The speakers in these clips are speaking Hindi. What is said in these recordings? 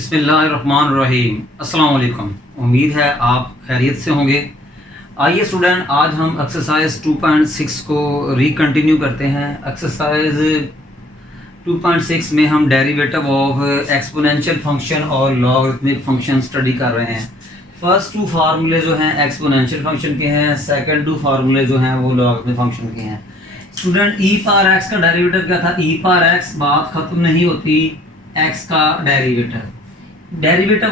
बिस्मिल्लाहिर्रहमानिर्रहीम। अस्सलाम वालेकुम। उम्मीद है आप खैरियत से होंगे। आइए स्टूडेंट, आज हम एक्सरसाइज 2.6 को रिकंटिन्यू करते हैं। एक्सरसाइज 2.6 में हम डेरिवेटिव ऑफ एक्सपोनेंशियल फंक्शन और लॉगरिथमिक फंक्शन स्टडी कर रहे हैं। फर्स्ट टू फार्मूले जो हैं एक्सपोनेंशियल फंक्शन के हैं, सेकंड टू फार्मूले जो हैं वो लॉगरिथमिक फंक्शन के हैं। स्टूडेंट, ई पावर एक्स का डेरिवेटिव क्या था? ई पावर एक्स, बात खत्म नहीं होती, एक्स का derivative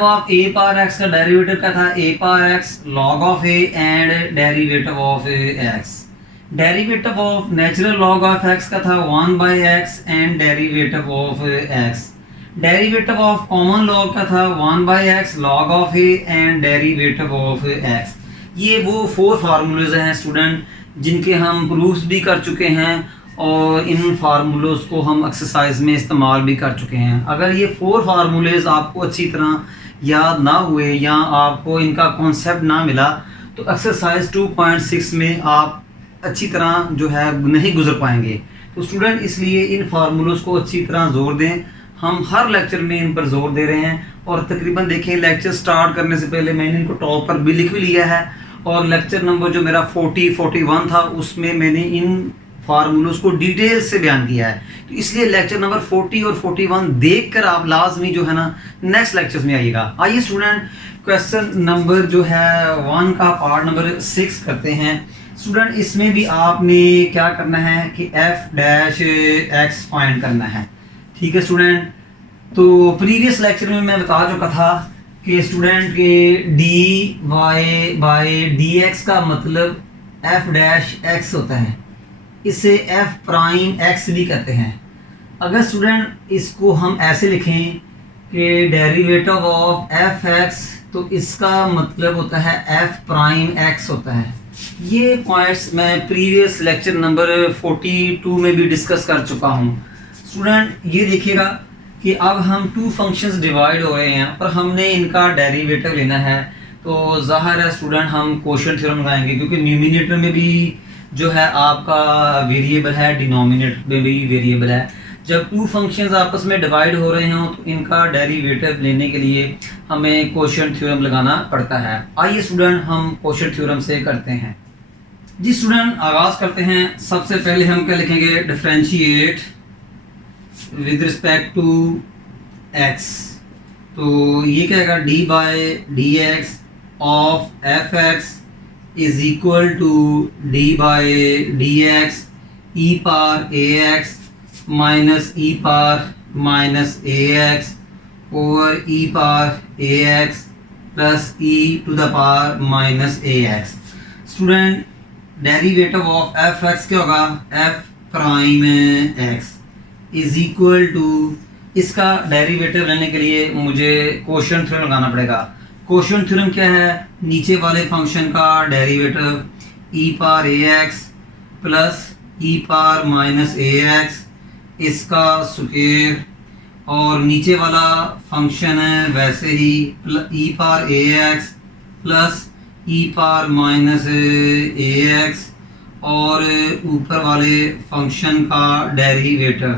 of A power X का डेरिवेटिव क्या था? A power X log of A and derivative of X. Derivative of natural log of X का था 1/x and derivative of X. Derivative of common log का था 1/x log of A and derivative of X. ये वो 4 फार्मूलेज हैं स्टूडेंट जिनके हम प्रूफ्स भी कर चुके हैं और इन फार्मूलोज को हम एक्सरसाइज में इस्तेमाल भी कर चुके हैं। अगर ये 4 फार्मूलेज आपको अच्छी तरह याद ना हुए या आपको इनका कॉन्सेप्ट ना मिला तो एक्सरसाइज 2.6 में आप अच्छी तरह जो है नहीं गुजर पाएंगे। तो स्टूडेंट, इसलिए इन फार्मूलोज को अच्छी तरह जोर दें। हम हर लेक्चर में इन पर जोर दे रहे हैं और तकरीबन देखें, लेक्चर स्टार्ट करने से पहले मैंने इनको टॉप पर भी लिख भी लिया है और लेक्चर नंबर जो मेरा 41 था उसमें मैंने इन फार्मूलोज को डिटेल से बयान किया है। तो इसलिए लेक्चर नंबर 40 और 41 देखकर आप लाजमी जो है ना नेक्स्ट लेक्चर्स में आइएगा। आइए स्टूडेंट, क्वेश्चन नंबर जो है 1 का पार्ट नंबर 6 करते हैं। स्टूडेंट, इसमें भी आपने क्या करना है कि f' फाइंड करना है। ठीक है स्टूडेंट, तो प्रीवियस लेक्चर में मैं बता चुका था कि स्टूडेंट के dy/dx का मतलब f' होता है। इसे f' भी कहते हैं। अगर स्टूडेंट इसको हम ऐसे लिखें कि डेरिवेटिव ऑफ f(x) तो इसका मतलब होता है f'(x) होता है। ये पॉइंट्स मैं प्रीवियस लेक्चर नंबर 42 में भी डिस्कस कर चुका हूँ। स्टूडेंट, ये देखिएगा कि अब हम 2 फंक्शंस डिवाइड हो गए हैं पर हमने इनका डेरिवेटिव लेना है। तो ज़ाहिर है स्टूडेंट हम कोशेंट थ्योरम लगाएंगे क्योंकि न्यूमिनेटर में भी जो है आपका वेरिएबल है, डिनोमिनेटर में भी वेरिएबल है। जब 2 फंक्शंस आपस में डिवाइड हो रहे हों तो इनका डेरिवेटिव लेने के लिए हमें कोशेंट थ्योरम लगाना पड़ता है। आइए स्टूडेंट, हम कोशेंट थ्योरम से करते हैं। जी स्टूडेंट, आगाज़ करते हैं। सबसे पहले हम क्या लिखेंगे? Differentiate with respect to x। तो ये क्या आएगा? d/dx of f(x) is equal to d/dx e power ax minus e power minus ax over e power ax plus e to the power minus ax। Student, derivative of f(x) क्या होगा? f'(x) इज इक्वल टू, इसका डेरिवेटिव लेने के लिए मुझे कोशेंट थ्योरम लगाना पड़ेगा। कोशेंट थ्योरम क्या है? नीचे वाले फंक्शन का derivative e power ax plus e power minus ax, इसका स्क्वायर, और नीचे वाला फंक्शन है वैसे ही e power ax plus e power minus ax, और ऊपर वाले फंक्शन का derivative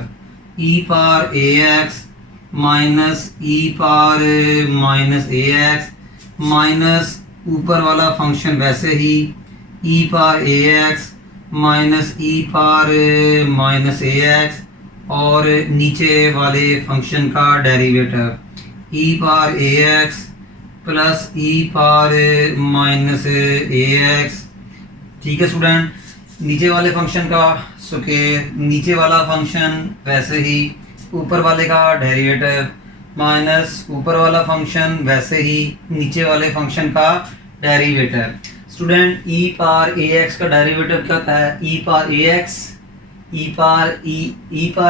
e power ax minus e power minus ax minus ऊपर वाला फंक्शन वैसे ही e power ax minus e power minus ax, और नीचे वाले फंक्शन का derivative e power ax plus e power minus ax। ठीक है स्टूडेंट, नीचे वाले फंक्शन का स्क्वायर, नीचे वाला फंक्शन वैसे ही, ऊपर वाले का डेरिवेटिव माइनस ऊपर वाला फंक्शन वैसे ही, नीचे वाले फंक्शन का derivative. Student, e power ax का डेरिवेटिव क्या होता है? e power ax, e power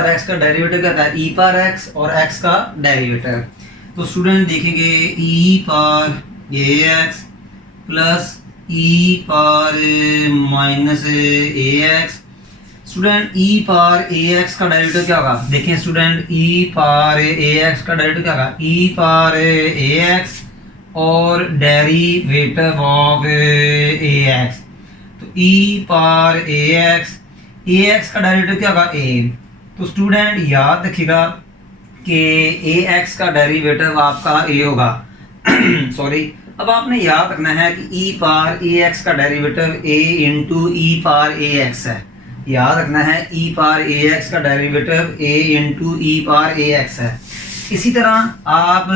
x का डेरिवेटिव क्या होता है? e पावर x और x का डेरिवेटिव। तो स्टूडेंट देखेंगे e power ax plus e power minus ax। Student, e power ax का डेरिवेटिव क्या होगा? देखें स्टूडेंट, e पावर ax का डेरिवेटिव क्या होगा? e पावर ax और डेरिवेटिव ऑफ ax। तो e पावर ax का डेरिवेटिव क्या होगा? a। तो स्टूडेंट याद रखिएगा कि ए एक्स का डेरिवेटिव आपका ए होगा सॉरी। अब आपने याद रखना है कि ई पार ए एक्स का डेरिवेटिव ए इंटू ई पार ए एक्स है। याद रखना है ई पार ए एक्स का डेरिवेटिव ए इंटू ई पार ए एक्स है। इसी तरह आप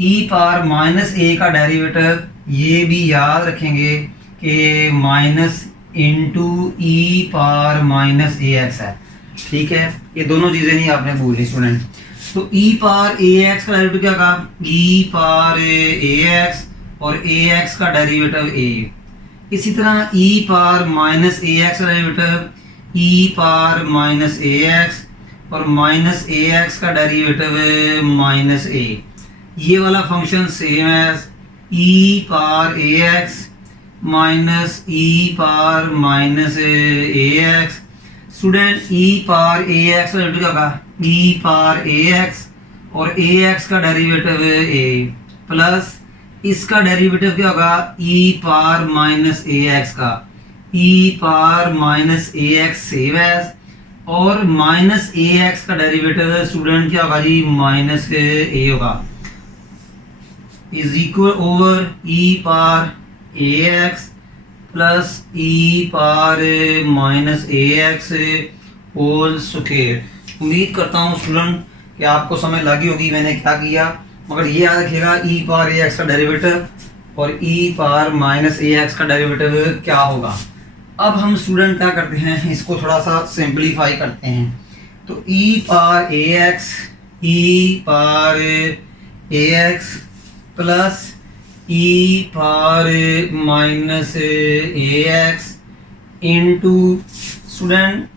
ई पार माइनस ए का डेरिवेटिव ये भी याद रखेंगे कि माइनस इंटू ई पार माइनस ए एक्स है। ठीक है, ये दोनों चीज़ें नहीं आपने भूलनी स्टूडेंट। तो ई पार ए एक्स का डेरिवेटिव क्या कहा, ई पार ए एक्स और ए एक्स का डेरिवेटिव ए। इसी तरह ई पार माइनस ए एक्स का डेरिवेटिव ई पार माइनस ए एक्स और माइनस ए एक्स का डेरिवेटिव माइनस ए। ये वाला फंक्शन सेम है ई पार ए एक्स माइनस ई पार माइनस ए एक्स। स्टूडेंट ई पार ए एक्स का डेरिवेटिव क्या कहा, ई पार ए एक्स और ए एक्स का डेरिवेटिव ए प्लस इसका डेरिवेटिव क्या होगा ई पार माइनस ए एक्स का, ई पार माइनस ए एक्स सेव एज और माइनस ए एक्स का डेरिवेटिव स्टूडेंट क्या होगा जी माइनस ए होगा is equal over e par A x plus E par minus A x whole square. उम्मीद करता हूँ स्टूडेंट कि आपको समझ लगी होगी मैंने क्या किया, मगर ये याद रखिएगा ई पार ए एक्स का डेरिवेटिव और ई पार माइनस ए एक्स का डेरिवेटिव क्या होगा। अब हम स्टूडेंट क्या करते हैं, इसको थोड़ा सा सिंपलीफाई करते हैं। तो ई पार ए एक्स प्लस ई पार माइनस ए एक्स इंटू स्टूडेंट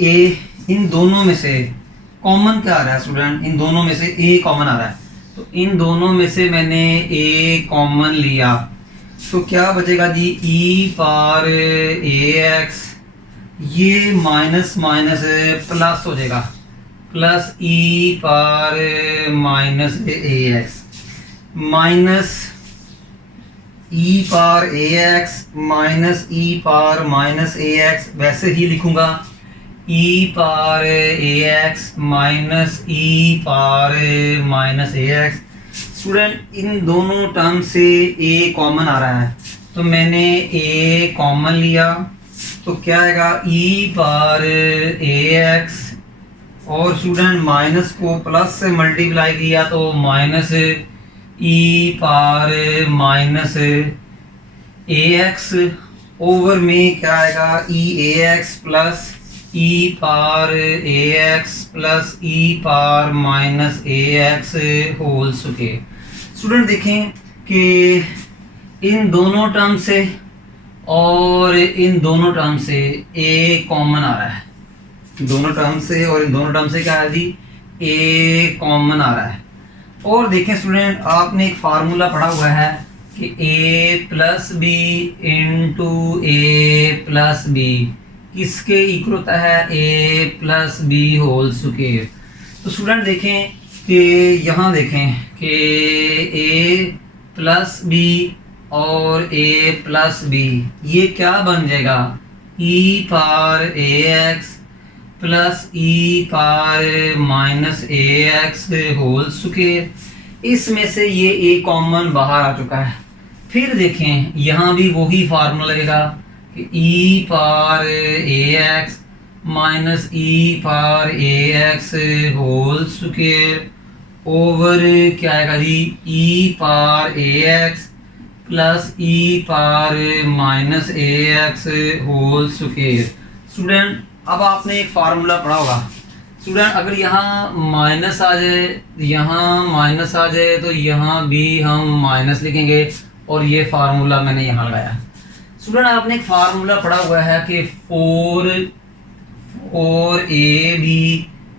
ए, इन दोनों में से कॉमन क्या आ रहा है स्टूडेंट, इन दोनों में से ए कॉमन आ रहा है। तो इन दोनों में से मैंने ए कॉमन लिया तो क्या बचेगा जी ई पार ए एक्स, ये माइनस माइनस प्लस हो जाएगा प्लस ई पार माइनस ए एक्स माइनस ई पार ए एक्स माइनस ई पार माइनस ए एक्स, वैसे ही लिखूंगा ई पार ए एक्स माइनस ई पार माइनस ए एक्स। स्टूडेंट इन दोनों टर्म से ए कॉमन आ रहा है तो मैंने ए कॉमन लिया तो क्या आएगा ई पार ए एक्स और स्टूडेंट माइनस को प्लस से मल्टीप्लाई किया तो माइनस ई पार माइनस ए एक्स ओवर में क्या आएगा ई ए एक्स प्लस ई पार ए एक्स प्लस ई पार माइनस ए एक्स होल स्क्वायर। स्टूडेंट देखें कि इन दोनों टर्म से और इन दोनों टर्म से ए कॉमन आ रहा है, दोनों टर्म से और इन दोनों टर्म से क्या है जी ए कॉमन आ रहा है। और देखें स्टूडेंट आपने एक फार्मूला पढ़ा हुआ है कि a plus B into A plus B किसके इक्वल होता है a plus B whole square. तो स्टूडेंट देखें कि यहाँ देखें कि a प्लस बी और a प्लस बी ये क्या बन जाएगा e पार ए एक्स प्लस ई पार माइनस ए एक्स होल स्क्वायर। इसमें से ये ए कॉमन बाहर आ चुका है। फिर देखें यहाँ भी वही फार्मूला लगेगा कि ई पार ए एक्स माइनस ई पार ए एक्स होल स्क्वायर ओवर क्या आएगा जी ई पार ए एक्स प्लस ई पार माइनस ए एक्स होल स्क्वायर। स्टूडेंट अब आपने एक फार्मूला पढ़ा होगा स्टूडेंट, अगर यहाँ माइनस आ जाए यहाँ माइनस आ जाए तो यहाँ भी हम माइनस लिखेंगे और ये फार्मूला मैंने यहाँ लगाया। स्टूडेंट आपने एक फार्मूला पढ़ा हुआ है कि 4ab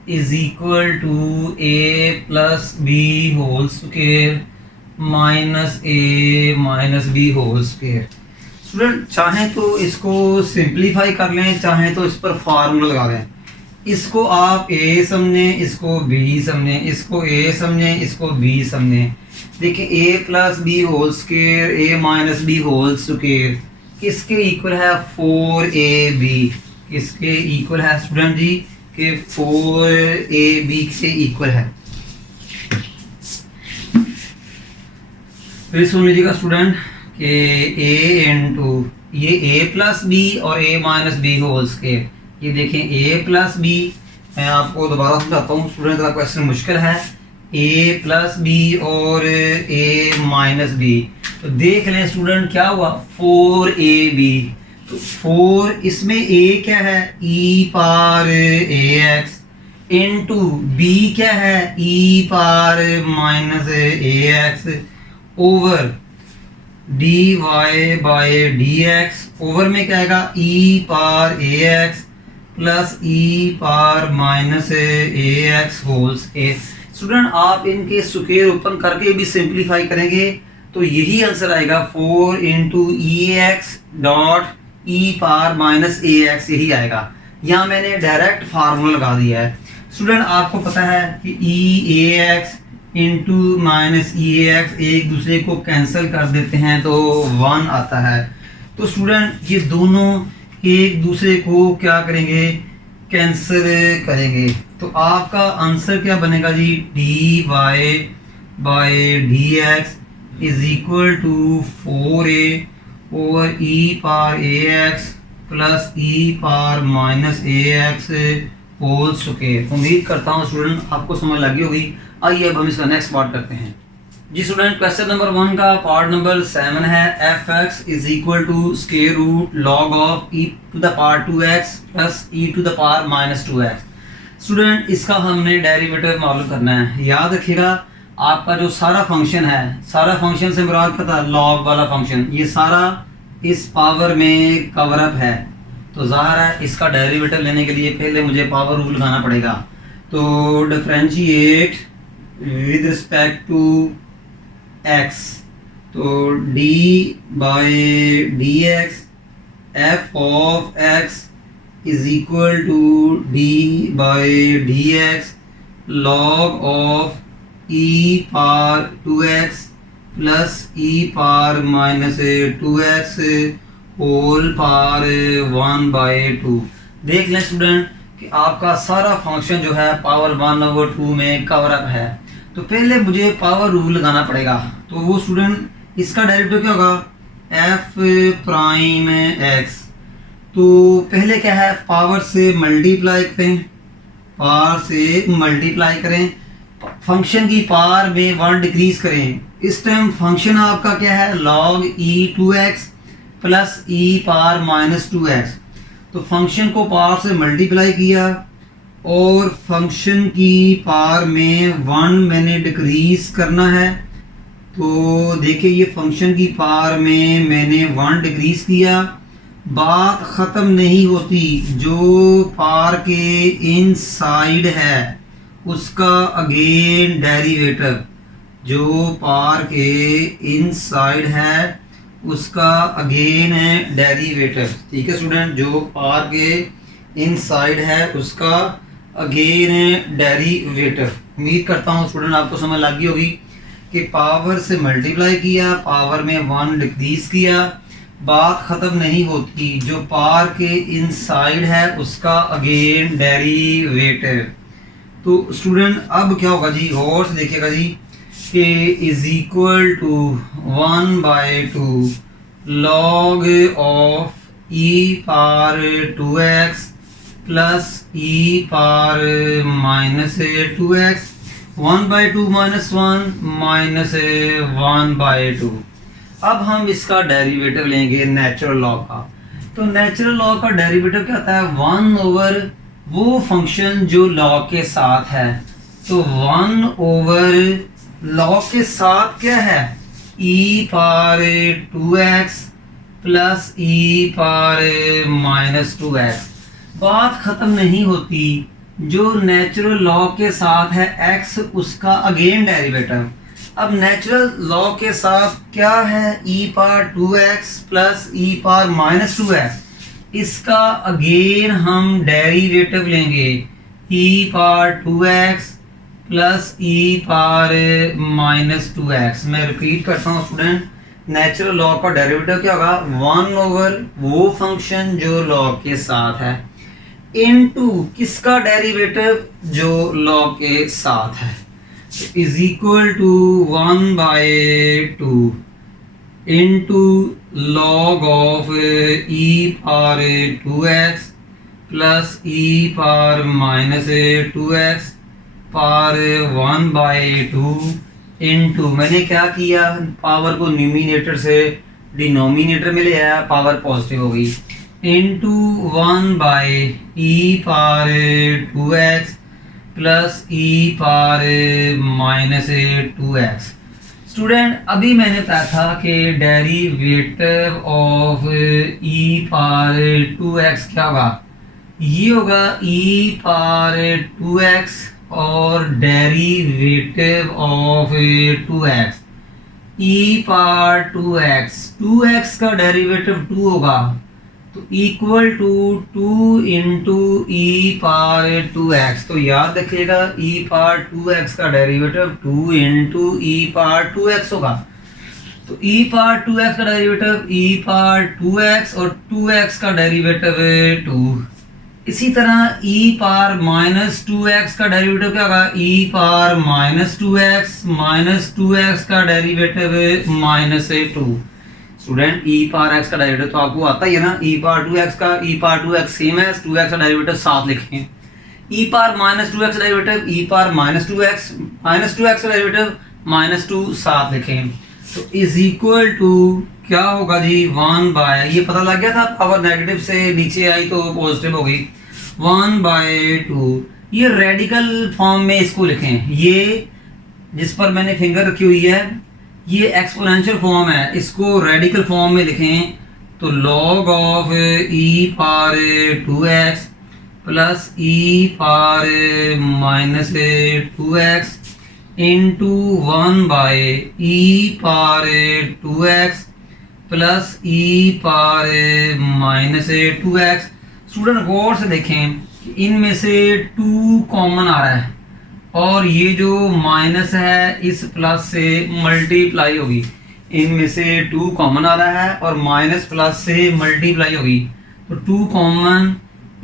is equal to a plus B whole square minus a minus b whole square. Student चाहें तो इसको सिंप्लीफाई कर लें, चाहें तो इस पर फार्मूला लगा दें। इसको आप a समझें, इसको b समझें, इसको a समझें, इसको b समझें। देखिए a plus B whole square a minus b whole square किसके इक्वल है 4ab, किसके इक्वल है स्टूडेंट जी कि 4ab से इक्वल है। फिर सुन लीजिएगा स्टूडेंट कि a इंटू ये a प्लस बी और a minus b whole square, ये देखें a प्लस बी, मैं आपको दोबारा समझाता हूँ स्टूडेंट का क्वेश्चन मुश्किल है, a प्लस बी और a माइनस बी, तो देख लें स्टूडेंट क्या हुआ 4ab, तो 4 इसमें a क्या है e power ax into b क्या है e power minus ax over dy by dx, over में क्या आएगा e power ax plus e power minus ax whole square. Student आप इनके स्क्वायर ओपन करके भी सिंप्लीफाई करेंगे तो यही आंसर आएगा 4 into E X dot E power minus ए एक्स, यही आएगा। यहाँ मैंने डायरेक्ट फार्मूला लगा दिया है। स्टूडेंट आपको पता है कि ई ए एक्स इंटू माइनस ई एक्स एक दूसरे को कैंसिल कर देते हैं तो 1 आता है। तो स्टूडेंट ये दोनों एक दूसरे को क्या करेंगे कैंसिल करेंगे, तो आपका आंसर क्या बनेगा जी D y by d x is equal to 4a over e power a x plus e power minus A x whole square. उम्मीद करता हूँ स्टूडेंट आपको समझ लगी होगी। आइए अब हम इसका नेक्स्ट पार्ट करते हैं जी। स्टूडेंट क्वेश्चन नंबर 1 का पार्ट नंबर 7 है f x is equal to square root log of e to the power 2x plus e to the power minus 2x। Student इसका हमने डेरिवेटिव मालूम करना है। याद रखिएगा आपका जो सारा फंक्शन है, सारा फंक्शन से मुराद पता है लॉग वाला फंक्शन, ये सारा इस पावर में कवर अप है, तो ज़ाहिर है इसका डेरिवेटिव लेने के लिए पहले मुझे पावर रूल लगाना पड़ेगा। तो differentiate with respect to x, तो d by d x f of x is equal to d by d x log of e power 2x plus e power minus 2x whole power 1/2। देख लें स्टूडेंट कि आपका सारा फंक्शन जो है पावर 1/2 में कवर अप है, तो पहले मुझे पावर रूल लगाना पड़ेगा। तो वो स्टूडेंट इसका डेरिवेटिव क्या होगा एफ प्राइम एक्स, तो पहले क्या है पावर से मल्टीप्लाई करें, पावर से मल्टीप्लाई करें, फंक्शन की पावर में 1 डिक्रीज करें। इस टाइम फंक्शन आपका क्या है log e2x plus e power minus 2x, तो फंक्शन को पावर से मल्टीप्लाई किया और फंक्शन की पावर में 1 मैंने डिक्रीज करना है। तो देखिए ये फंक्शन की पावर में मैंने 1 डिक्रीज किया, बात ख़त्म नहीं होती, जो पावर के इनसाइड है उसका अगेन डेरिवेटिव, जो पावर के इनसाइड है उसका अगेन है डेरिवेटिव। ठीक है स्टूडेंट, जो पावर के इनसाइड है उसका अगेन डेरिवेटिव। उम्मीद करता हूँ स्टूडेंट आपको समझ लगी होगी कि पावर से मल्टीप्लाई किया, पावर में 1 डिक्रीज किया, बात ख़त्म नहीं होती, जो पावर के इनसाइड है उसका अगेन डेरिवेटिव। तो स्टूडेंट अब क्या होगा जी, गौर से देखिएगा जी कि is equal to 1/2 log of e power 2x plus e power minus 2x, 1/2 minus 1 minus 1/2। अब हम इसका डेरिवेटिव लेंगे नेचुरल लॉ का। तो नेचुरल लॉ का डेरिवेटिव क्या होता है 1 ओवर वो फंक्शन जो लॉ के साथ है, तो 1 ओवर लॉ के साथ क्या है e power 2x plus e power minus 2x। बात ख़त्म नहीं होती, जो नेचुरल लॉ के साथ है x उसका अगेन डेरिवेटिव। अब नेचुरल लॉ के साथ क्या है e power 2x plus e power minus 2x, इसका अगेन हम डेरिवेटिव लेंगे e power 2x plus e power minus 2x। मैं रिपीट करता हूँ स्टूडेंट, नेचुरल लॉ का डेरिवेटिव क्या होगा 1 ओवर वो फंक्शन जो लॉ के साथ है, इनटू किसका डेरिवेटिव, जो लॉग के साथ है, is equal to 1/2 into log of e power 2x plus e power minus 2x power 1/2 into, मैंने क्या किया, पावर को न्यूमिनेटर से डिनोमिनेटर में ले आया, पावर पॉजिटिव हो गई, into 1/e power 2x plus e power minus 2x। Student अभी मैंने बताया था कि derivative of e power 2x क्या होगा, ये होगा e पावर 2x और derivative of 2x, e power 2x का डेरिवेटिव 2 होगा, तो equal to 2 into e power 2x। तो याद रखिएगा e पावर 2x का derivative 2 into e power 2x होगा। तो e पावर 2x का डेरिवेटिव e पावर 2x और 2x का डेरिवेटिव 2। इसी तरह e पावर माइनस 2x का डेरिवेटिव क्या होगा, e पावर माइनस 2x का derivative minus 2। Student e power x का डेरिवेटिव तो आपको आता ही है ना, e पावर 2x का, e पावर 2x सेम है, 2x का डेरिवेटिव साथ लिखें, e पावर माइनस 2x का derivative e power minus 2x का डेरिवेटिव माइनस 2 साथ लिखें। तो इज इक्वल टू क्या होगा जी, 1/, ये पता लग गया था, पावर नेगेटिव से नीचे आई तो पॉजिटिव हो गई, 1/2। ये रेडिकल फॉर्म में इसको लिखें, ये जिस पर मैंने फिंगर रखी हुई है ये एक्सपोनेंशियल फॉर्म है, इसको रेडिकल फॉर्म में लिखें तो log of e power 2x plus e power minus 2x into 1/e power 2x plus e power minus 2x। Student गौर से देखें कि इनमें से 2 कॉमन आ रहा है और ये जो माइनस है इस प्लस से मल्टीप्लाई होगी, इनमें से 2 कॉमन आ रहा है और माइनस प्लस से मल्टीप्लाई होगी, तो 2 common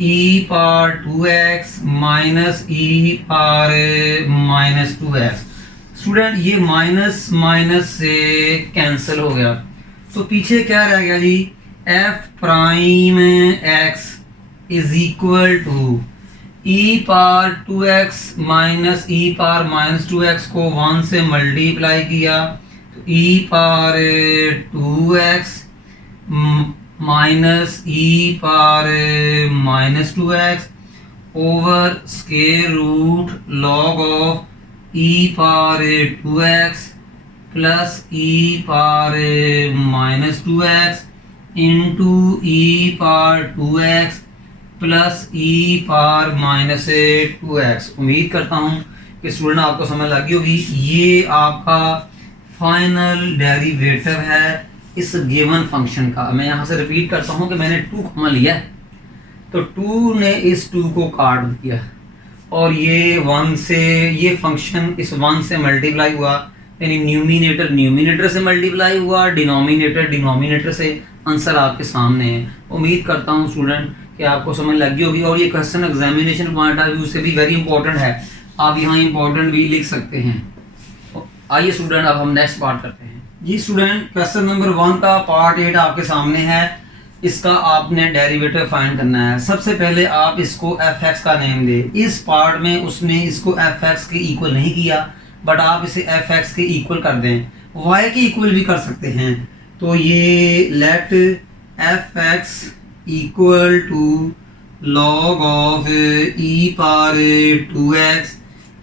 e power 2x minus e power minus 2x। Student ये माइनस माइनस से कैंसिल हो गया, तो पीछे क्या रह गया जी, f prime x is equal to e power 2x minus e power minus 2x को 1 से मल्टीप्लाई किया तो e power 2x minus e power minus 2x over square root log of e power 2x plus e power minus 2x into e power 2x plus e power minus 2x। उम्मीद करता हूँ कि स्टूडेंट आपको समझ लगी होगी। ये आपका फाइनल डेरिवेटिव है इस गिवन फंक्शन का। मैं यहाँ से रिपीट करता हूँ कि मैंने 2 कॉमन लिया है तो 2 ने इस 2 को काट दिया और ये 1 से, ये फंक्शन इस 1 से मल्टीप्लाई हुआ, यानी न्यूमिनेटर से मल्टीप्लाई हुआ, डिनोमिनेटर से। आंसर आपके सामने है। उम्मीद करता हूँ स्टूडेंट कि आपको समझ लगी होगी और ये question examination point of view से भी वेरी इंपॉर्टेंट है, आप यहाँ इंपॉर्टेंट भी लिख सकते हैं। आइए स्टूडेंट अब हम नेक्स्ट पार्ट करते हैं। जी स्टूडेंट क्वेश्चन नंबर 1 का पार्ट 8 आपके सामने है। इसका आपने डेरिवेटिव फाइंड करना है। सबसे पहले आप इसको fx का नेम दे। इस पार्ट में उसने इसको fx के इक्वल नहीं किया, बट आप इसे fx के इक्वल कर दें, y के इक्वल भी कर सकते हैं। तो ये let fx equal to log of e power 2x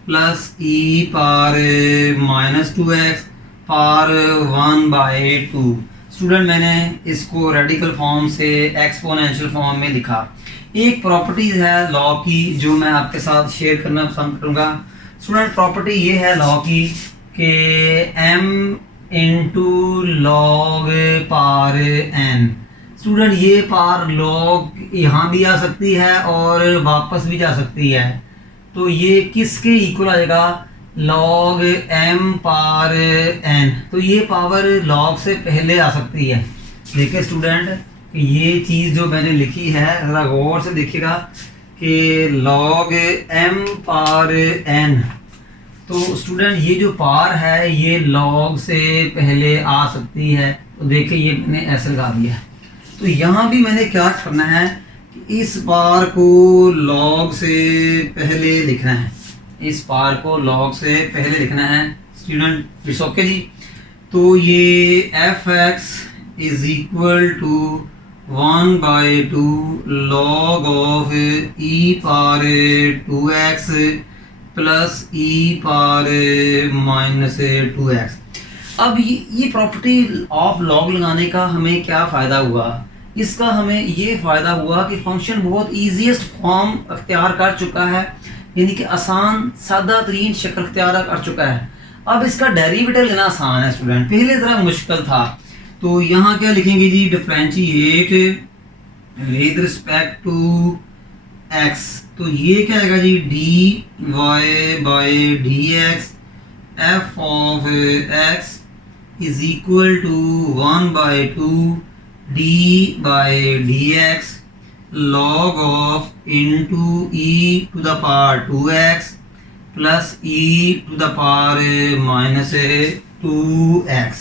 plus e power minus 2x power 1/2। Student मैंने इसको रेडिकल फॉर्म से एक्सपोनेंशियल फॉर्म में लिखा। एक प्रॉपर्टीज है लॉ की जो मैं आपके साथ शेयर करना पसंद करूँगा। स्टूडेंट प्रॉपर्टी ये है लॉ की कि m into log power n। Student ये पावर लॉग यहाँ भी आ सकती है और वापस भी जा सकती है, तो ये किसके इक्वल आएगा, लॉग m पावर n। तो ये पावर लॉग से पहले आ सकती है। देखिए स्टूडेंट ये चीज़ जो मैंने लिखी है ज़रा गौर से देखिएगा कि log m पावर n, तो स्टूडेंट ये जो पार है ये log से पहले आ सकती है। तो देखिए ये मैंने ऐसे लगा दिया है। तो यहाँ भी मैंने क्या करना है कि इस पार को log से पहले लिखना है, इस पार को log से पहले लिखना है स्टूडेंट। इट्स ओके जी। तो ये fx is equal to 1/2 log of e power 2x plus e power minus 2x। अब ये प्रॉपर्टी ऑफ लॉग लगाने का हमें क्या फ़ायदा हुआ? इसका हमें ये फ़ायदा हुआ कि फंक्शन बहुत ईजीएस्ट फॉर्म अख्तियार कर चुका है, यानी कि आसान सादा तरीन शक्ल अख्तियार कर चुका है। अब इसका डेरिवेटिव लेना आसान है स्टूडेंट, पहले ज़रा मुश्किल था। तो यहाँ क्या लिखेंगे जी, differentiate with respect to x। तो ये क्या आएगा जी, dy by dx f of x is equal to 1/2 d by dx log of into e to the power 2x plus e to the power minus 2x।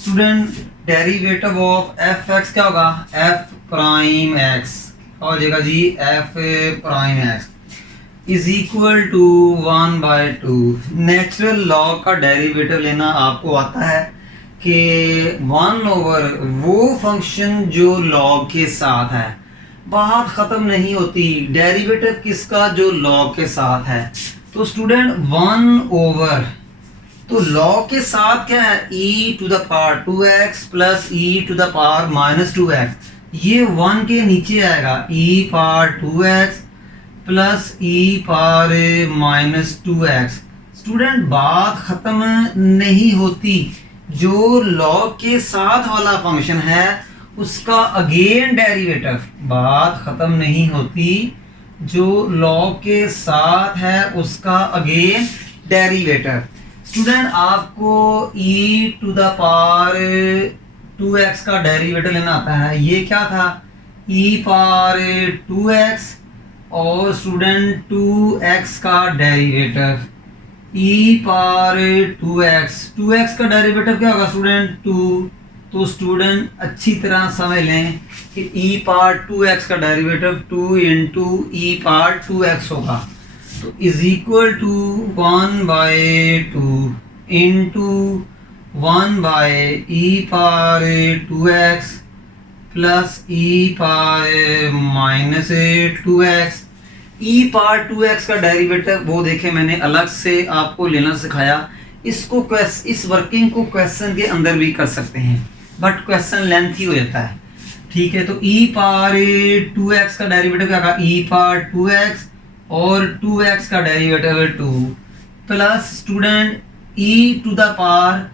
Student derivative of F X क्या होगा, एफ प्राइम एक्स हो जाएगा जी, F prime X is equal to 1/2। Natural log का डेरिवेटिव लेना आपको आता है कि 1/, वो फंक्शन जो लॉग के साथ है। बात ख़त्म नहीं होती, डेरिवेटिव किसका, जो लॉग के साथ है। तो स्टूडेंट 1/, तो लॉग के साथ क्या है, e to the power 2x plus e to the power minus 2x। ये 1 के नीचे आएगा, e power 2x plus e power minus 2x। Student बात ख़त्म नहीं होती, जो लॉग के साथ वाला फंक्शन है उसका अगेन डेरिवेटिव, बात ख़त्म नहीं होती, जो लॉग के साथ है उसका अगेन डेरिवेटिव। स्टूडेंट आपको e to the power 2x का डेरिवेटिव लेना आता है। ये क्या था, e पावर 2x और स्टूडेंट 2x का डेरिवेटिव, e पावर 2x का डेरिवेटिव क्या होगा स्टूडेंट, 2। तो स्टूडेंट अच्छी तरह समझ लें कि e पावर 2x का derivative 2 into e power 2x होगा। तो is equal to 1/2 into 1/e power 2x plus e power minus 2x। e power 2x का डेरिवेटिव वो देखे मैंने अलग से आपको लेना सिखाया। इसको इस वर्किंग को क्वेश्चन के अंदर भी कर सकते हैं, बट क्वेश्चन लेंथी हो जाता है, ठीक है। तो e पावर 2x का डेरिवेटिव क्या होगा, e पावर 2x और 2x का डेरिवेटिव है 2 plus student e to the power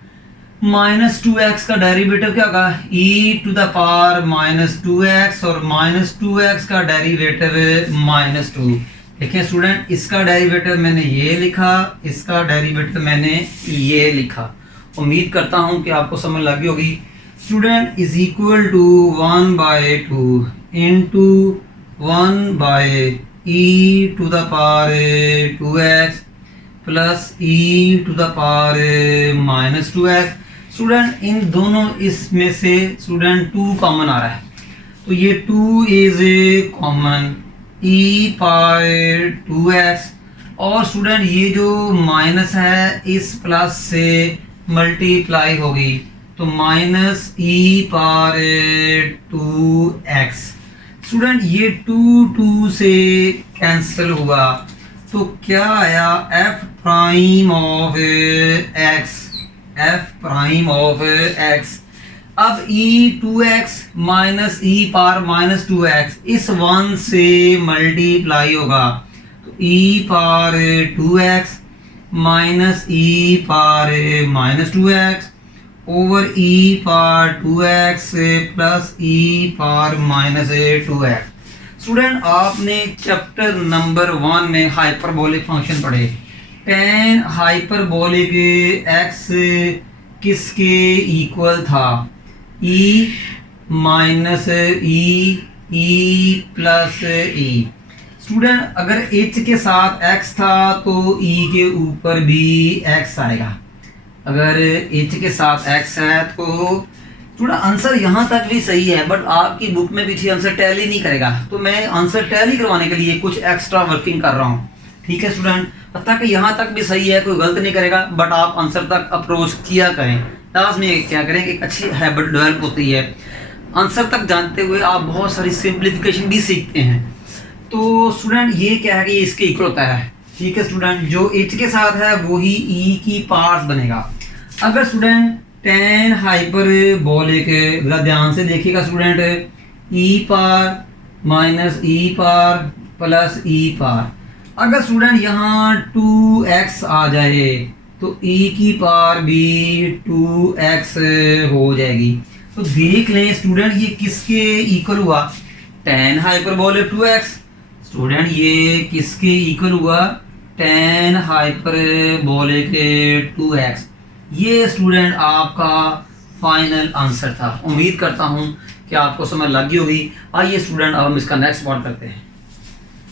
minus 2x का डेरिवेटिव क्या होगा, e to the power minus 2x और माइनस 2x का डेरिवेटिव माइनस 2। देखिए स्टूडेंट, इसका डेरिवेटिव मैंने ये लिखा, इसका डेरिवेटिव मैंने ये लिखा। उम्मीद करता हूँ कि आपको समझ लगी होगी। Student is equal to 1/2 into 1/e to the power 2x plus e to the power minus 2x। Student इन दोनों इसमें से स्टूडेंट 2 कॉमन आ रहा है, तो ये 2 is common, e power 2x और स्टूडेंट ये जो माइनस है इस प्लस से मल्टीप्लाई होगी, तो minus e power 2x। Student ये 2 से कैंसिल हुआ, तो क्या आया, f prime of x, f prime of x। अब e 2x minus e power minus 2x इस 1 से मल्टीप्लाई होगा, तो e power 2x minus e power minus 2x over e power 2x plus e power minus 2x। Student आपने चैप्टर नंबर 1 में हाइपरबोलिक फंक्शन पढ़े। tan हाइपरबोलिक x किसके इक्वल था, e minus e plus e। Student अगर h के साथ x था तो e के ऊपर भी x आएगा। अगर h के साथ x है तो थोड़ा आंसर यहाँ तक भी सही है, बट आपकी बुक में पीछे आंसर टैली नहीं करेगा, तो मैं आंसर टैली करवाने के लिए कुछ एक्स्ट्रा वर्किंग कर रहा हूँ। ठीक है स्टूडेंट, पता कि यहाँ तक भी सही है, कोई गलत नहीं करेगा, बट आप आंसर तक अप्रोच किया करें। लास्ट में क्या करें, एक अच्छी हैबिट डेवलप होती है, आंसर तक जानते हुए आप बहुत सारी सिंप्लीफिकेशन भी सीखते हैं। तो स्टूडेंट ये क्या है कि इसके इक्वल होता है। ठीक है स्टूडेंट, जो h के साथ है वही e की पार्ट्स बनेगा। अगर स्टूडेंट tan हाइपरबोलिक, जरा ध्यान से देखिएगा student, e power minus e पार प्लस e पार, अगर स्टूडेंट यहाँ 2x आ जाए तो e की पार भी 2x हो जाएगी। तो देख लें स्टूडेंट ये किसके इक्वल हुआ, tan हाइपरबोलिक 2x। स्टूडेंट ये किसके इक्वल हुआ, tan हाइपरबोलिक 2x। ये स्टूडेंट आपका फाइनल आंसर था। उम्मीद करता हूँ कि आपको समझ लग गई होगी। आइए स्टूडेंट अब हम इसका नेक्स्ट पार्ट करते हैं।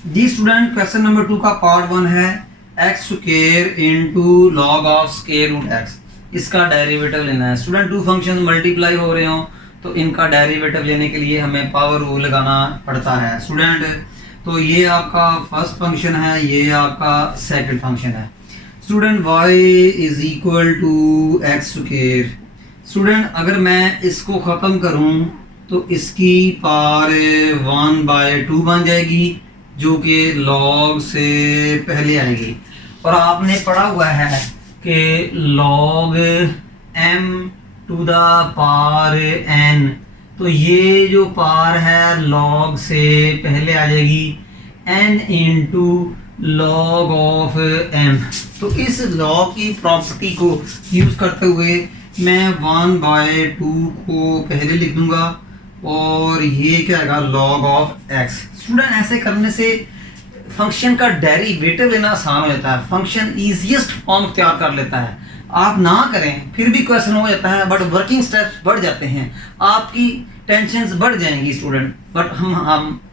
जी स्टूडेंट, क्वेश्चन नंबर 2 का पार्ट 1 है x square into log of square root x. इसका डेरिवेटिव लेना है। स्टूडेंट 2 फंक्शन मल्टीप्लाई हो रहे हो तो इनका डेरिवेटिव लेने के लिए हमें पावर रूल लगाना पड़ता है। स्टूडेंट तो ये आपका फर्स्ट फंक्शन है, ये आपका सेकंड फंक्शन है। Student y is equal to x square. Student अगर मैं इसको ख़त्म करूं तो इसकी पावर 1/2 बन जाएगी, जो कि लॉग से पहले आएगी। और आपने पढ़ा हुआ है कि log m to the power n, तो ये जो पावर है log से पहले आ जाएगी n into log of m। तो इस लॉग की प्रॉपर्टी को यूज़ करते हुए मैं 1/2 को पहले लिख दूंगा और ये क्या आएगा log ऑफ x। स्टूडेंट ऐसे करने से फंक्शन का डेरिवेटिव लेना आसान हो जाता है, फंक्शन इजीएस्ट फॉर्म तैयार कर लेता है। आप ना करें फिर भी क्वेश्चन हो जाता है, बट वर्किंग स्टेप्स बढ़ जाते हैं, आपकी टेंशन्स बढ़ जाएंगी स्टूडेंट। बट हम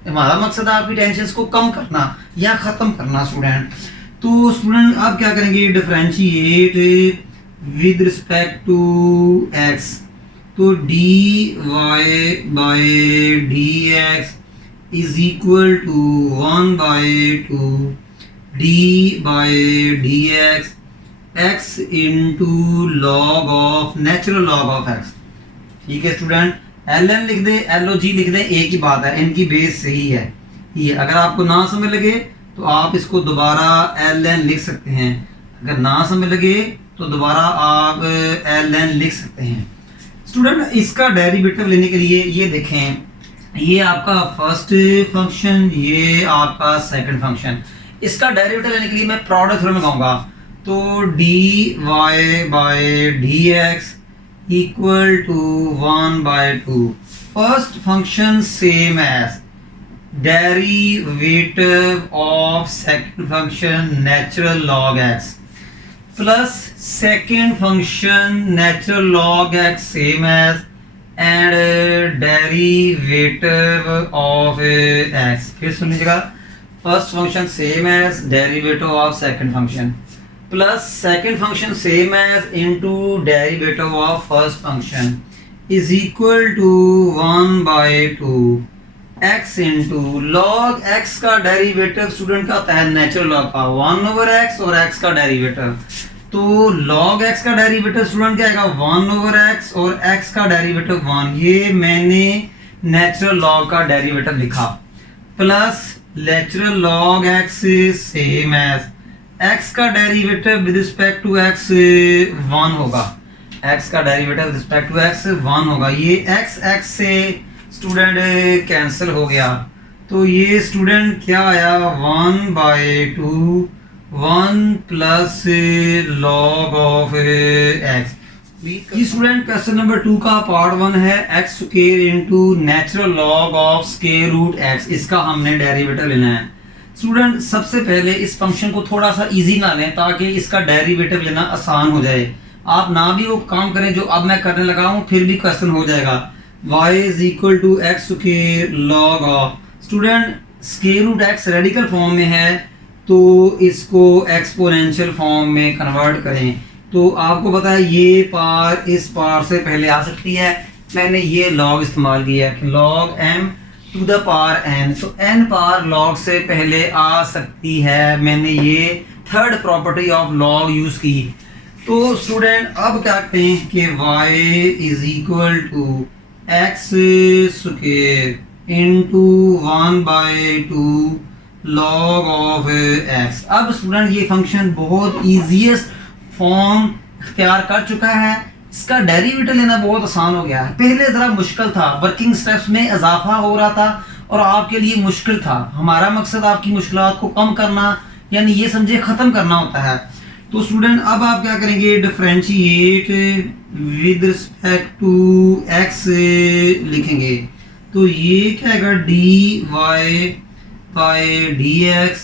हमारा मकसद है आपकी टेंशन्स को कम करना या ख़त्म करना स्टूडेंट। तो स्टूडेंट आप क्या करेंगे, differentiate with respect to x। तो dy by dx is equal to 1/2 d by dx x into log of natural log of x। ठीक है स्टूडेंट, ln लिख दें, log लिख दें, एक ही बात है, इनकी बेस सही है। ये अगर आपको ना समझ लगे तो आप इसको दोबारा ln लिख सकते हैं, अगर ना समझ लगे तो दोबारा आप ln लिख सकते हैं। स्टूडेंट इसका डेरिवेटिव लेने के लिए ये देखें, ये आपका फर्स्ट फंक्शन, ये आपका सेकंड फंक्शन। इसका डेरिवेटिव लेने के लिए मैं प्रोडक्ट थ्योरम लगाऊंगा। तो dy by dx equal to 1/2। First function same as derivative of second function natural log x plus second function natural log x same as and derivative of x। फिर सुन लीजिएगा, first function same as derivative of second function plus second function same as into derivative of first function is equal to 1/2 x into log x का डेरिवेटिव स्टूडेंट का होता है नेचुरल लॉग का 1/x और x का डेरिवेटिव। तो log x का डेरिवेटिव स्टूडेंट क्या आएगा 1/x और x का डेरिवेटिव 1। ये मैंने नेचुरल लॉग का डेरिवेटिव लिखा plus natural log x same as x का derivative with respect to x 1 होगा, x का derivative with respect to x 1 होगा। ये x से स्टूडेंट कैंसिल हो गया, तो ये स्टूडेंट क्या आया 1/2 1 प्लस लॉग ऑफ x। ये स्टूडेंट क्वेश्चन नंबर 2 का पार्ट 1 है x square into natural log of square root x। इसका हमने डेरिवेटिव लेना है। स्टूडेंट सबसे पहले इस फंक्शन को थोड़ा सा इजी ना लें ताकि इसका डेरिवेटिव लेना आसान हो जाए। आप ना भी वो काम करें जो अब मैं करने लगा हूँ, फिर भी क्वेश्चन हो जाएगा। y is equal to x square log of. Student square root x radical form में है तो इसको एक्सपोनेंशियल फॉर्म में कन्वर्ट करें। तो आपको पता है ये पार इस पार से पहले आ सकती है, मैंने ये लॉग इस्तेमाल किया है कि log m to the power n, तो n पावर लॉग से पहले आ सकती है, मैंने ये third property of log use की। तो स्टूडेंट अब क्या कहते हैं कि y is equal to x square into 1/2 log of x। अब स्टूडेंट ये फंक्शन बहुत ईजीएस्ट फॉर्म इख्तियार कर चुका है, इसका डेरिवेटिव लेना बहुत आसान हो गया है। पहले ज़रा मुश्किल था, वर्किंग स्टेप्स में इजाफा हो रहा था और आपके लिए मुश्किल था। हमारा मकसद आपकी मुश्किलात को कम करना यानी ये समझे ख़त्म करना होता है। तो स्टूडेंट अब आप क्या करेंगे, differentiate with respect to X लिखेंगे। तो ये क्या है, D Y by D X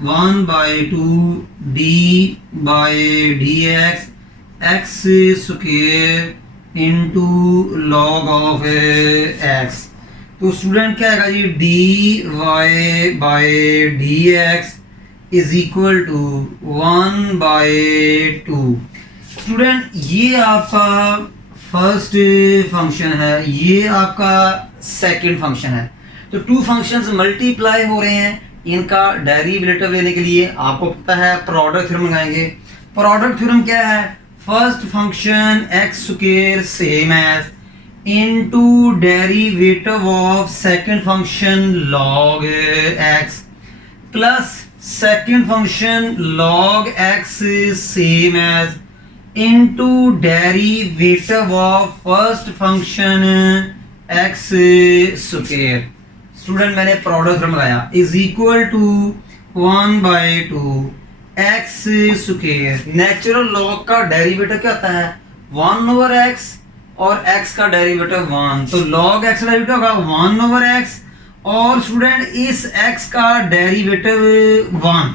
1/2 D by D X X square into log of X. तो स्टूडेंट क्या आएगा जी, D Y by D x is equal to 1/2। Student ये आपका फर्स्ट फंक्शन है, ये आपका सेकंड फंक्शन है। तो टू फंक्शंस मल्टीप्लाई हो रहे हैं, इनका डेरिवेटिव लेने के लिए आपको पता है प्रोडक्ट थ्योरम लगाएंगे। प्रोडक्ट थ्योरम क्या है, first function x square same as into derivative of second function log x plus second function log x same as into derivative of first function x square. Student मैंने प्रोडक्ट थ्योरम लगाया is equal to 1/2 x square. Natural log का डेरिवेटिव क्या होता है, 1/x और x का डेरिवेटिव 1, तो log x का डेरिवेटिव होगा 1/x और स्टूडेंट इस x का डेरिवेटिव 1।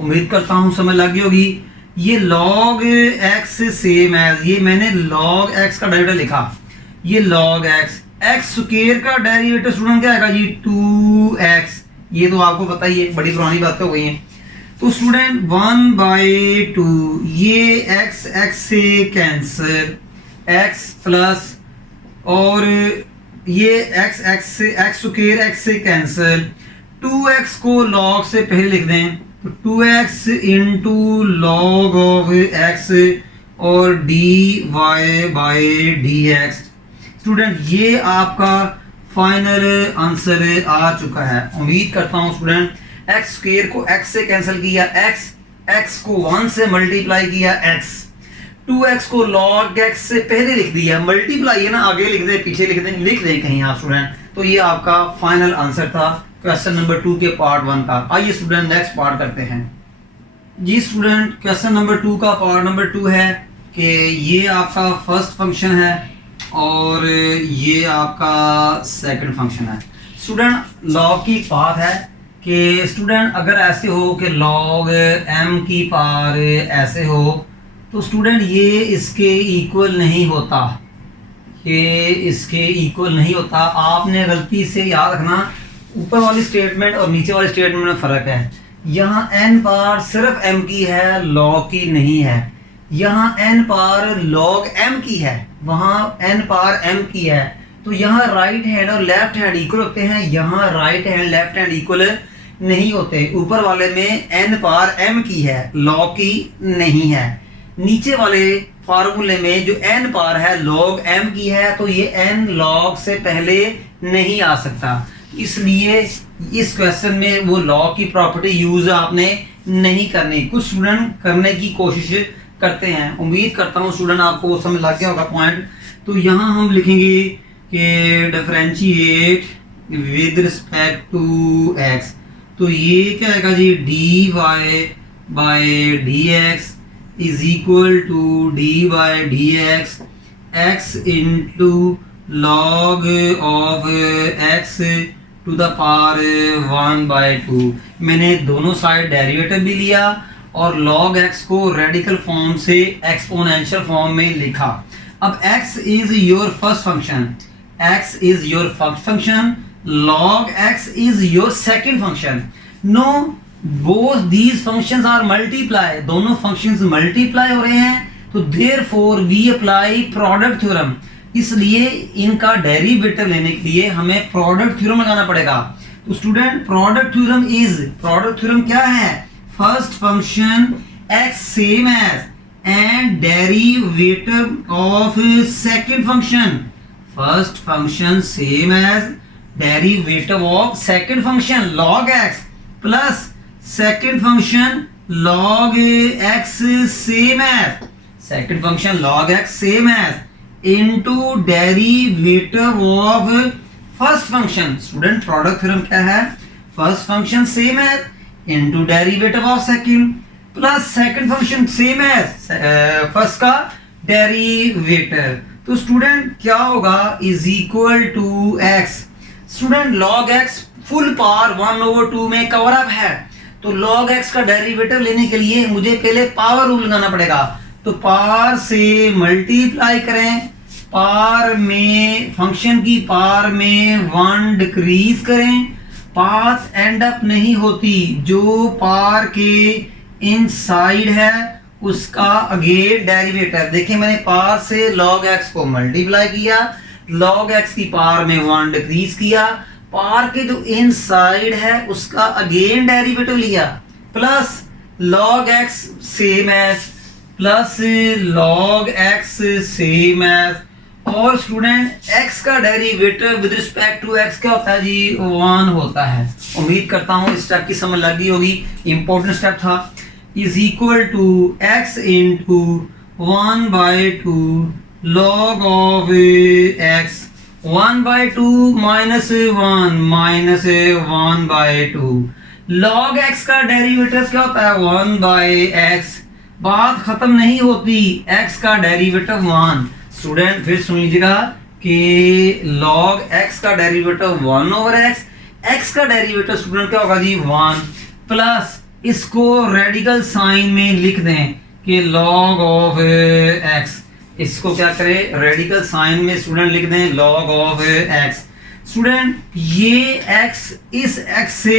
उम्मीद करता हूँ समझ लग गई होगी। ये log x सेम एज, ये मैंने log x का डेरिवेटिव लिखा, ये log x स्क्वायर का डेरिवेटिव स्टूडेंट क्या आएगा जी 2x। ये तो आपको पता ही है, बड़ी पुरानी बातें हो गई हैं। तो स्टूडेंट 1/2 ये x से कैंसिल, x प्लस और ये x से x स्क्वायर x से कैंसिल, 2x को log से पहले लिख दें तो 2x into log of x और dy बाई dx। स्टूडेंट ये आपका फाइनल आंसर आ चुका है। उम्मीद करता हूँ स्टूडेंट x स्क्वायर को x से कैंसिल किया, x को 1 से मल्टीप्लाई किया, x 2x को log x से पहले लिख दिया, मल्टीप्लाई है ना, आगे लिख दे पीछे लिख दें कहीं आप स्टूडेंट। तो ये आपका फाइनल आंसर था क्वेश्चन नंबर 2 के पार्ट 1 का। आइए स्टूडेंट नेक्स्ट पार्ट करते हैं। जी स्टूडेंट क्वेश्चन नंबर 2 का पार्ट नंबर 2 है कि ये आपका फर्स्ट फंक्शन है और ये आपका सेकंड फंक्शन है। स्टूडेंट लॉग की बात है कि स्टूडेंट अगर ऐसे हो कि log m की पावर ऐसे हो तो स्टूडेंट ये इसके इक्वल नहीं होता, ये इसके इक्वल नहीं होता। आपने गलती से याद रखना ऊपर वाली स्टेटमेंट और नीचे वाली स्टेटमेंट में फ़र्क है। यहाँ n पावर सिर्फ m की है, log की नहीं है। यहाँ n पावर log m की है, वहाँ n पावर m की है। तो यहाँ राइट हैंड और लेफ्ट हैंड इक्वल होते हैं, यहाँ right hand left hand equal नहीं होते। ऊपर वाले में n पावर m की है, log की नहीं है। नीचे वाले फार्मूले में जो n पावर है log m की है, तो ये n log से पहले नहीं आ सकता। इसलिए इस क्वेश्चन में वो log की प्रॉपर्टी यूज आपने नहीं करनी। कुछ स्टूडेंट करने की कोशिश करते हैं, उम्मीद करता हूँ स्टूडेंट आपको समझ लग गया होगा पॉइंट। तो यहाँ हम लिखेंगे कि differentiate with respect to x। तो ये क्या आएगा जी, D Y by D x is equal to D by D X X into log of X to the power 1/2। मैंने दोनों साइड डेरिवेटिव भी लिया और log x को रेडिकल फॉर्म से एक्सपोनेंशियल फॉर्म में लिखा। अब x is your first function, x is your first function log x is your second function. No, both these functions are multiply. दोनों functions multiply हो रहे हैं, तो therefore we apply product theorem. इसलिए इनका डेरिवेटिव लेने के लिए हमें प्रोडक्ट थ्योरम लगाना पड़ेगा. तो स्टूडेंट प्रोडक्ट थ्योरम क्या है? First function x same as and derivative of second function. First function same as derivative of second function log x plus second function log x same as second function log x same as into derivative of first function. Student product theorem क्या है? First function same as into derivative of second plus second function same as first का derivative. तो student क्या होगा? is equal to x. Student log x full power 1/2 में कवर अप है, तो log x का डेरिवेटिव लेने के लिए मुझे पहले पावर रूल लगाना पड़ेगा. तो पावर से मल्टीप्लाई करें, पावर में फंक्शन की पावर में 1 डिक्रीज करें, पाथ एंड अप नहीं होती. जो पावर के इनसाइड है उसका अगेन डेरिवेटिव. देखिए मैंने पावर से log x को मल्टीप्लाई किया, log x की पावर में 1 डिक्रीज किया, पावर के जो इनसाइड है उसका अगेन डेरिवेटिव लिया, plus log x same as plus log x same as. और स्टूडेंट x का derivative with respect to x क्या होता है जी? 1 होता है. उम्मीद करता हूँ इस स्टेप की समझ लगी होगी. इंपॉर्टेंट स्टेप था. Is equal to x into 1/2 log of x. 1/2 minus 1 minus 1/2. log x का डेरिवेटिव क्या होता है? 1/x. बात खत्म नहीं होती, x का डेरिवेटिव 1. स्टूडेंट फिर सुन लीजिएगा कि log x का डेरिवेटिव 1/x. x का डेरिवेटिव स्टूडेंट क्या होगा जी? 1. प्लस इसको रेडिकल साइन में लिख दें कि log ऑफ x. इसको क्या करें? रेडिकल साइन में स्टूडेंट लिख दें log ऑफ x. स्टूडेंट ये x इस x से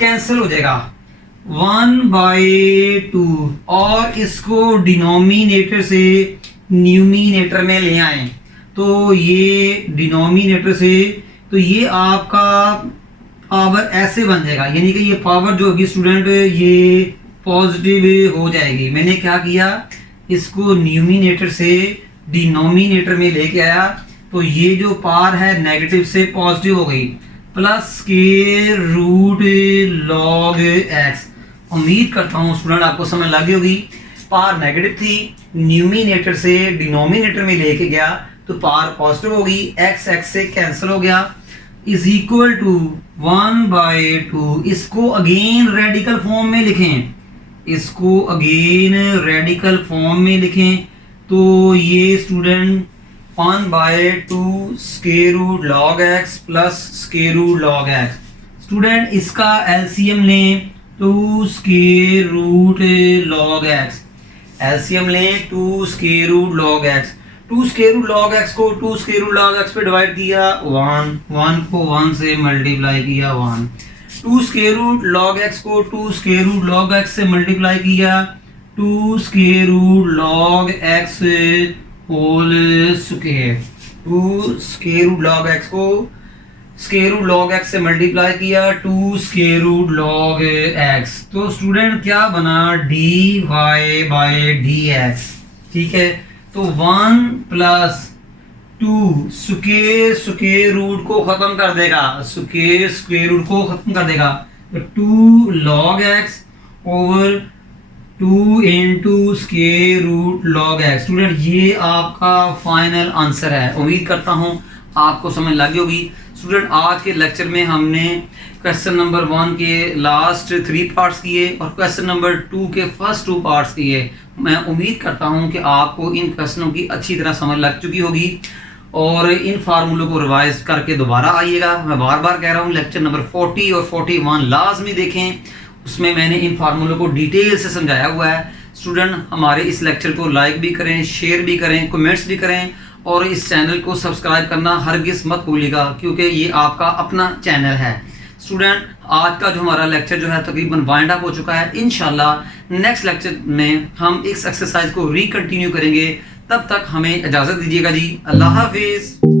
कैंसिल हो जाएगा 1/2 और इसको डिनोमिनेटर से न्यूमिनेटर में ले आए, तो ये डिनोमिनेटर से तो ये आपका पावर ऐसे बन जाएगा, यानी कि ये पावर जो होगी स्टूडेंट ये पॉजिटिव हो जाएगी. मैंने क्या किया? इसको न्यूमिनेटर से डिनोमिनेटर में लेके आया, तो ये जो पावर है नेगेटिव से पॉजिटिव हो गई, प्लस के रूट log x. उम्मीद करता हूँ स्टूडेंट आपको समझ लगी होगी. पावर नेगेटिव थी, न्यूमिनेटर से डिनोमिनेटर में लेके गया तो पावर पॉजिटिव होगी, x x से कैंसिल हो गया. Is equal to 1/2. इसको अगेन रेडिकल फॉर्म में लिखें, इसको अगेन रेडिकल फॉर्म में लिखें, तो ये student 1/2 square root log x plus square root log x. Student इसका एलसीएम लें, 2 square root log x. LCM लें 2 square root log x. 2 square root log x को 2 स्क्वायर रूट log x पे डिवाइड किया 1 को 1 से मल्टीप्लाई किया 1. 2 स्क्वायर रूट log x को 2 स्क्वायर रूट log x से मल्टीप्लाई किया 2 square root log x whole square. 2 square root log x को स्क्वायर रूट log x से मल्टीप्लाई किया 2 स्क्वायर रूट log x. तो स्टूडेंट क्या बना? dy/dx. ठीक है, तो 1 प्लस 2 स्क्वायर रूट को खत्म कर देगा, स्क्वायर रूट को खत्म कर देगा, तो 2 log x over 2 into square root log x. Student ये आपका फाइनल आंसर है. उम्मीद करता हूँ आपको समझ लगी होगी. स्टूडेंट आज के लेक्चर में हमने क्वेश्चन नंबर 1 के लास्ट 3 पार्ट्स किए और क्वेश्चन नंबर 2 के फर्स्ट 2 पार्ट्स किए. मैं उम्मीद करता हूं कि आपको इन क्वेश्चनों की अच्छी तरह समझ लग चुकी होगी और इन फार्मूलों को रिवाइज करके दोबारा आइएगा. मैं बार बार कह रहा हूं लेक्चर नंबर 40 और 41 लाजमी देखें, उसमें मैंने इन फार्मूलों को डिटेल से समझाया हुआ है. स्टूडेंट हमारे इस लेक्चर को लाइक भी करें, शेयर भी करें, कमेंट्स भी करें और इस चैनल को सब्सक्राइब करना हरगिज़ मत भूलिएगा, क्योंकि ये आपका अपना चैनल है। स्टूडेंट, आज का जो हमारा लेक्चर जो है तकरीबन वाइंड अप हो चुका है। इंशाल्लाह नेक्स्ट लेक्चर में हम इस एक्सरसाइज को रिकंटिन्यू करेंगे। तब तक हमें इजाज़त दीजिएगा जी। अल्लाह हाफिज़।